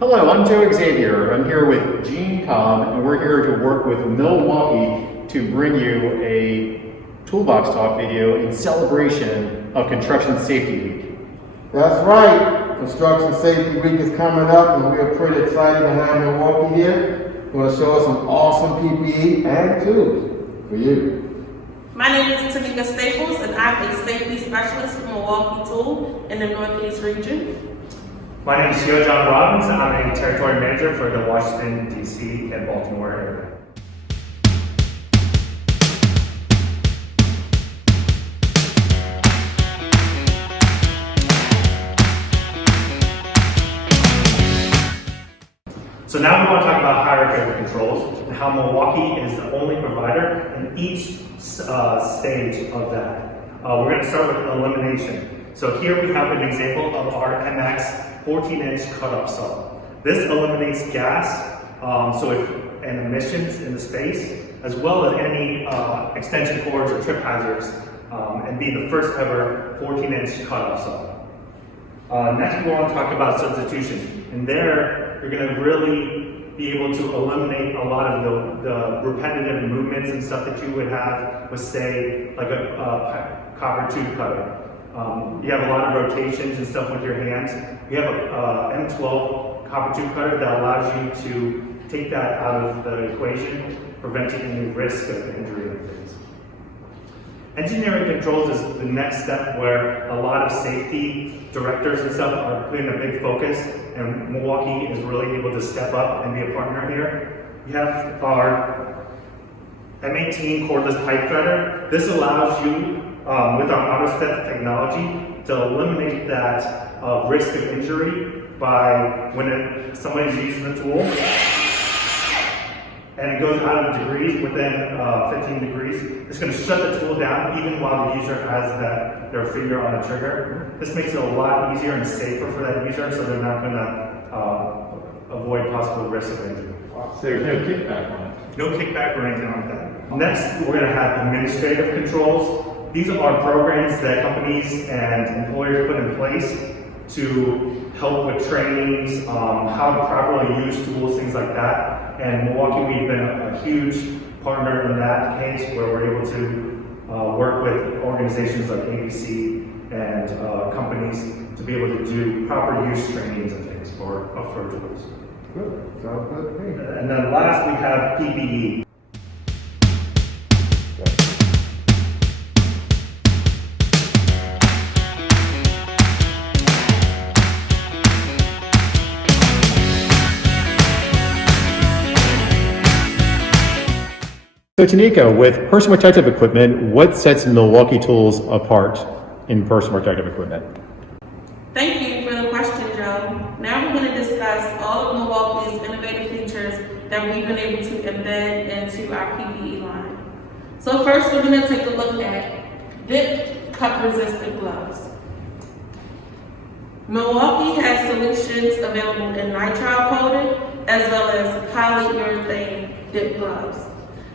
Hello, I'm Joe Xavier. I'm here with Gene Cobb, and we're here to work with Milwaukee to bring you a toolbox talk video in celebration of Construction Safety Week. That's right. Construction Safety Week is coming up, and we are pretty excited to have Milwaukee here. Going to show us some awesome PPE and tools for you. My name is Tamika Staples, and I'm a safety specialist for Milwaukee Tool in the Northeast region. My name is John Robbins. I'm a territory manager for the Washington, D.C. and Baltimore area. So now we want to talk about hierarchical controls and how Milwaukee is the only provider in each stage of that. We're going to start with elimination. So here we have an example of our MX 14-inch cut-up saw. This eliminates gas and emissions in the space, as well as any extension cords or trip hazards, and being the first ever 14-inch cut-up saw. Next, we want to talk about substitution. And there, you're going to really be able to eliminate a lot of the repetitive movements and stuff that you would have with, say, like a copper tube cutter. You have a lot of rotations and stuff with your hands. You have a M12 copper tube cutter that allows you to take that out of the equation, preventing any risk of injury and things. Engineering controls is the next step where a lot of safety directors and stuff are putting a big focus, and Milwaukee is really able to step up and be a partner here. You have our M18 cordless pipe threader. This allows you, with our auto-step technology, to eliminate that risk of injury by when somebody's using the tool and it goes out of degrees within 15 degrees. It's going to shut the tool down even while the user has their finger on the trigger. This makes it a lot easier and safer for that user, so they're not going to avoid possible risk of injury. So there's no kickback on it? No kickback or anything like that. Next, we're going to have administrative controls. These are programs that companies and employers put in place to help with trainings, how to properly use tools, things like that. And Milwaukee, we've been a huge partner in that case where we're able to work with organizations like ABC and companies to be able to do proper use trainings and things for tools. Good. Sounds good to me. And then last, we have PPE. So Tanika, with personal protective equipment, what sets Milwaukee Tools apart in personal protective equipment? Thank you for the question, Joe. Now we're going to discuss all of Milwaukee's innovative features that we've been able to embed into our PPE line. So first, we're going to take a look at dip cut-resistant gloves. Milwaukee has solutions available in nitrile-coated as well as polyurethane dip gloves.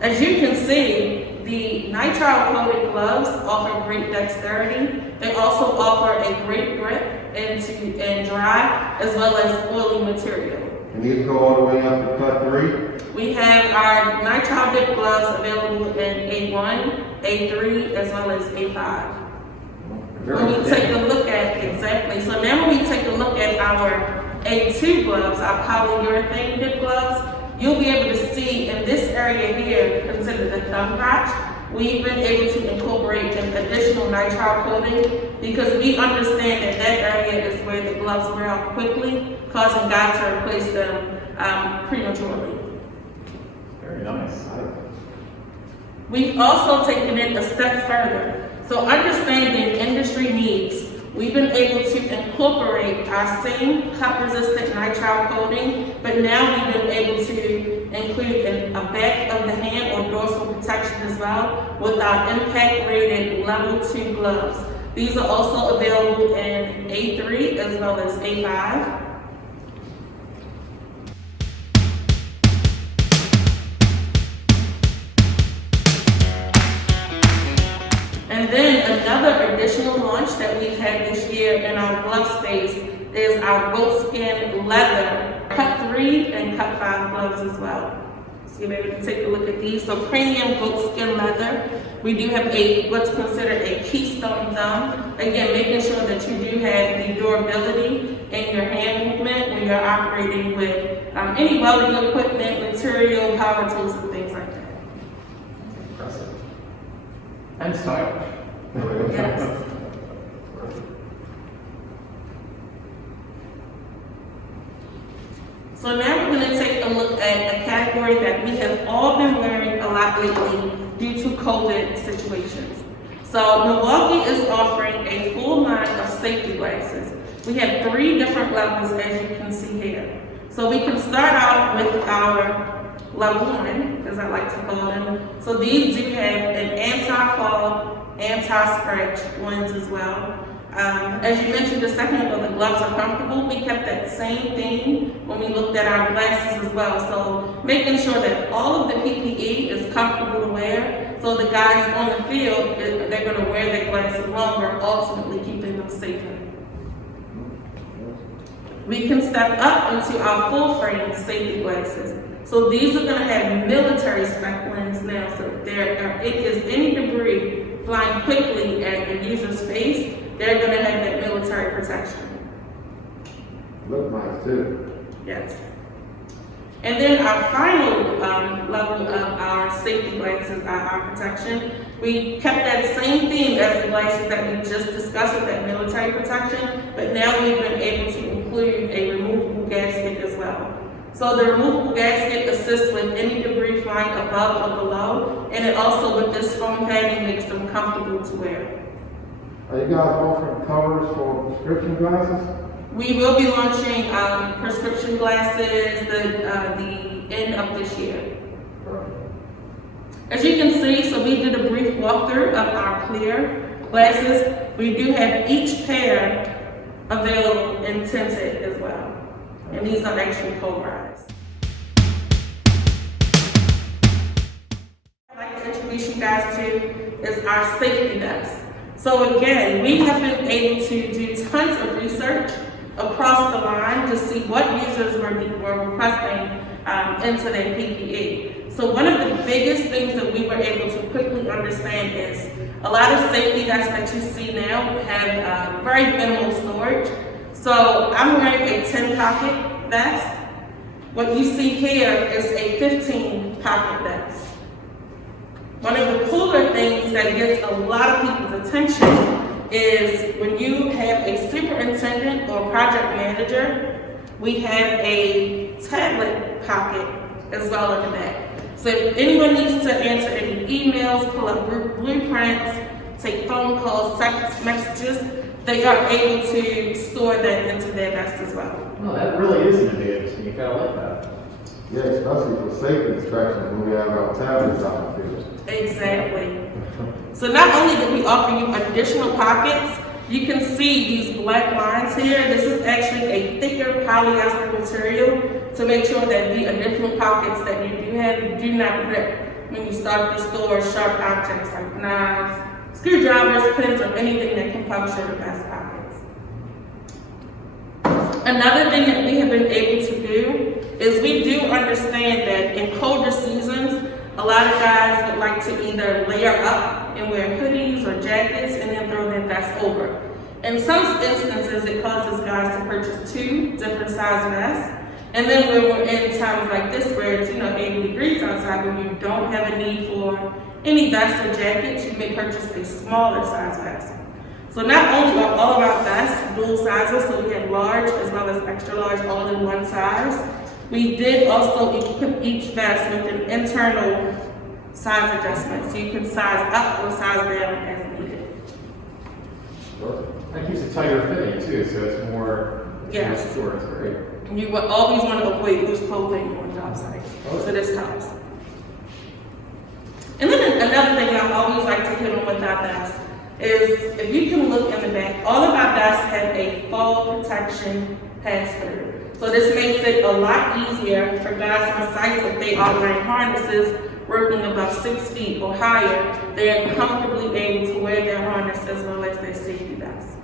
As you can see, the nitrile-coated gloves offer great dexterity. They also offer a great grip and dry, as well as oily material. And these go all the way up to cut 3? We have our nitrile dip gloves available in A1, A3, as well as A5. When we take a look at, exactly, so now when we take a look at our A2 gloves, our polyurethane dip gloves, you'll be able to see in this area here, considered the thumb crotch, we've been able to incorporate an additional nitrile coating because we understand that that area is where the gloves wear out quickly, causing guys to replace them prematurely. Very nice. We've also taken it a step further. So understanding industry needs, we've been able to incorporate our same cut-resistant nitrile coating, but now we've been able to include a back of the hand or dorsal protection as well with our impact-rated level 2 gloves. These are also available in A3 as well as A5. And then another additional launch that we've had this year in our glove space is our goat skin leather cut 3 and cut 5 gloves as well. So you're able to take a look at these. So premium goat skin leather. We do have what's considered a keystone thumb. Again, making sure that you do have the durability in your hand movement when you're operating with any welding equipment, material, power tools, and things like that. Impressive. And stylish. Yes. So now we're going to take a look at a category that we have all been wearing a lot lately due to COVID situations. So Milwaukee is offering a full line of safety glasses. We have 3 different levels, as you can see here. So we can start out with our level 1, as I like to call them. So these do have an anti-fog, anti-scratch ones as well. As you mentioned a second ago, the gloves are comfortable. We kept that same thing when we looked at our glasses as well. So making sure that all of the PPE is comfortable to wear, so the guys on the field, they're going to wear their glasses longer, ultimately keeping them safer. We can step up into our full frame safety glasses. So these are going to have military spec lens now. So if there is any debris flying quickly at a user's face, they're going to have that military protection. Look nice too. Yes. And then our final level of our safety glasses, our protection, we kept that same theme as the glasses that we just discussed with that military protection, but now we've been able to include a removable gasket as well. So the removable gasket assists with any debris flying above or below, and it also, with this foam padding, makes them comfortable to wear. Are you guys offering covers for prescription glasses? We will be launching prescription glasses the end of this year. As you can see, so we did a brief walkthrough of our clear glasses. We do have each pair available in tinted as well. And these are actually polarized. I'd like to introduce you guys to is our safety vest. So again, we have been able to do tons of research across the line to see what users were requesting into their PPE. So one of the biggest things that we were able to quickly understand is a lot of safety vests that you see now have very minimal storage. So I'm wearing a 10-pocket vest. What you see here is a 15-pocket vest. One of the cooler things that gets a lot of people's attention is when you have a superintendent or project manager, we have a tablet pocket as well in the back. So if anyone needs to answer any emails, pull up blueprints, take phone calls, text messages, they are able to store that into their vest as well. No, that really is an advantage. You kind of like that. Yeah, especially for safety instructions when we have our tablets out in the field. Exactly. So not only do we offer you additional pockets, you can see these black lines here. This is actually a thicker polyester material to make sure that the additional pockets that you do have do not rip when you start to store sharp objects like knives, screwdrivers, pins, or anything that can puncture the vest pockets. Another thing that we have been able to do is we do understand that in colder seasons, a lot of guys would like to either layer up and wear hoodies or jackets and then throw their vest over. In some instances, it causes guys to purchase 2 different size vests. And then when we're in times like this where it's 80 degrees outside, when you don't have a need for any vest or jackets, you may purchase a smaller size vest. So not only are all of our vests dual sizes, so we have large as well as extra large all in one size, we did also equip each vest with an internal size adjustment, so you can size up or size down as needed. That keeps it tighter fitting too, so it's more Yes. sure, it's great. You would always want to avoid loose clothing on job sites, so this helps. And then another thing I always like to hit on with our vests is if you can look in the back, all of our vests have a fall protection pass-through. So this makes it a lot easier for guys on sites if they are wearing harnesses working above 6 feet or higher. They're comfortably able to wear their harness as well as their safety vests.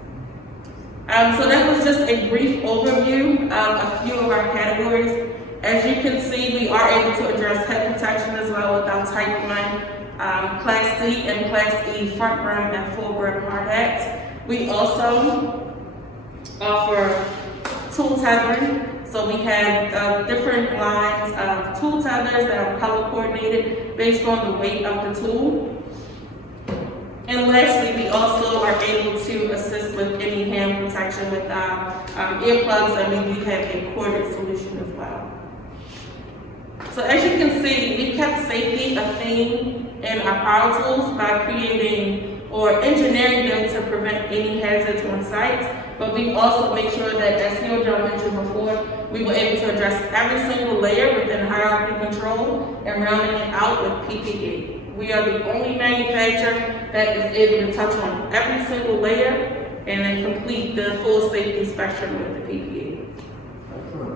So that was just a brief overview of a few of our categories As you can see, we are able to address head protection as well with our Type 1, Class C and Class E front brim and full brim hard hats. We also offer tool tethering. So we have different lines of tool tethers that are color coordinated based on the weight of the tool. And lastly, we also are able to assist with any hand protection with our earplugs, and we do have a corded solution as well. So as you can see, we kept safety a theme in our power tools by creating or engineering them to prevent any hazards on site. But we also make sure that, as Theodore mentioned before, we were able to address every single layer within hierarchical control and rounding it out with PPE. We are the only manufacturer that is able to touch on every single layer and then complete the full safety spectrum with the PPE.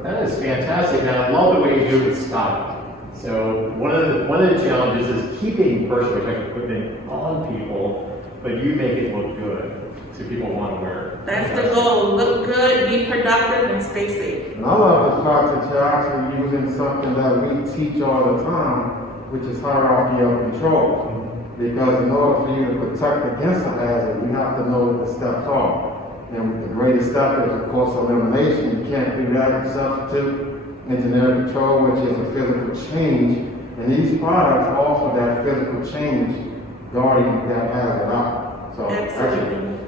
That is fantastic, and I love the way you do it with style. So one of the challenges is keeping personal protective equipment on people, but you make it look good, so people want to wear it. That's the goal. Look good, be productive, and stay safe. And I love the fact that you're actually using something that we teach all the time, which is hierarchy of control. Because in order for you to protect against a hazard, you have to know what the steps are. And the greatest step is, of course, elimination. You can't do that in substitute. Engineering control, which is a physical change. And these products offer that physical change, guarding that hazard out. So, Absolutely.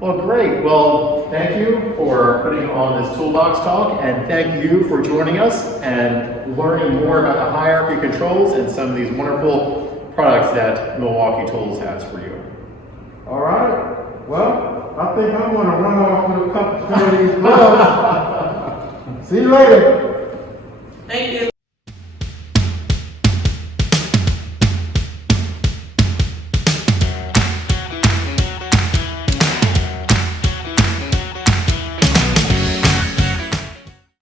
Well, great. Well, thank you for putting on this toolbox talk, and thank you for joining us and learning more about the hierarchy controls and some of these wonderful products that Milwaukee Tools has for you. all right. Well, I think I'm going to run off with a couple of these gloves. See you later. Thank you.